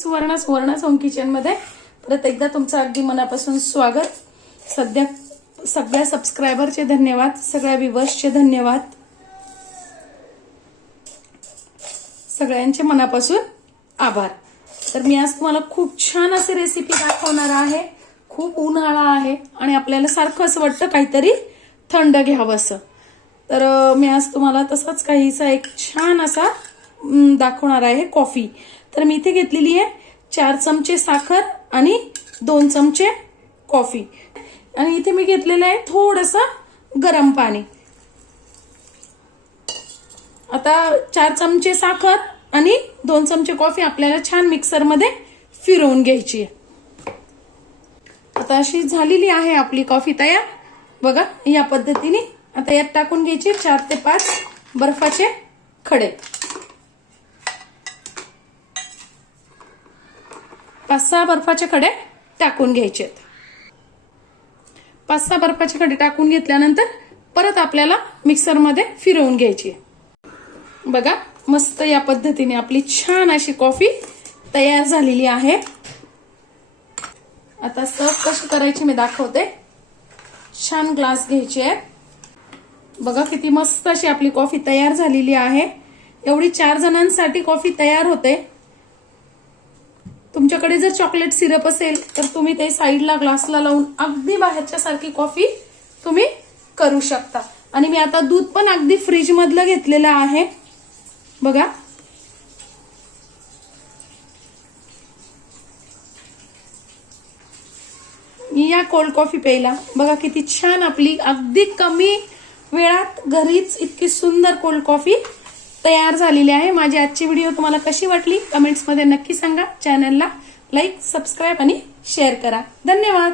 सुवर्ण सुवर्ण होम किचनमध्ये. परत एकदा तुमचं अगदी मनापासून स्वागत. सध्या सगळ्या सबस्क्रायबरचे धन्यवाद सगळ्या व्हिवर्सचे धन्यवाद. सगळ्यांचे मनापासून आभार. तर मी आज तुम्हाला खूप छान अशी रेसिपी दाखवणार आहे. खूप उन्हाळा आहे आणि आपल्याला सारखं असं वाटतं काहीतरी थंड घ्यावं असं. तर मी आज तुम्हाला तसाच काहीसा एक छान असा दाखवणार आहे कॉफी तर मी इथे घेतलेली आहे चार चमचे साखर आणि दोन चमचे कॉफी. आणि इथे मी घेतलेलं आहे थोडंसं गरम पाणी. आता चार चमचे साखर आणि दोन चमचे कॉफी आपल्याला छान मिक्सरमध्ये फिरवून घ्यायची आहे. आता अशी झालेली आहे आपली कॉफी तयार. बघा या पद्धतीने आता यात टाकून घ्यायचे चार ते पाच बर्फाचे खडे. पाच सहा बर्फाचे खडे टाकून घ्यायचे पाच सहा बर्फाचे खडे टाकून घेतल्यानंतर परत आपल्याला मिक्सरमध्ये फिरवून घ्यायची बघा मस्त या पद्धतीने आपली छान अशी कॉफी तयार झालेली आहे. आता सर्व कशी करायची मी दाखवते. छान ग्लास घ्यायचे आहे. बघा किती मस्त अशी आपली कॉफी तयार झालेली आहे. एवढी चार जणांसाठी कॉफी तयार होते. तुमच्याकडे जर चॉकलेट सिरप असेल तर तुम्ही ते साईडला ग्लासला लावून अगदी बाहेरच्या सारखी कॉफी तुम्ही करू शकता. आणि मी आता दूध पण अगदी फ्रीज मधलं घेतलेलं आहे. बघा. या कोल्ड कॉफी प्यायला बघा किती छान आपली अगदी कमी वेळात घरीच इतकी सुंदर कोल्ड कॉफी तयार झालेली आहे. माझी आजची व्हिडिओ तुम्हाला कशी वाटली? कमेंट्समध्ये नक्की सांगा. चॅनलला लाईक सबस्क्राईब आणि शेअर करा. धन्यवाद.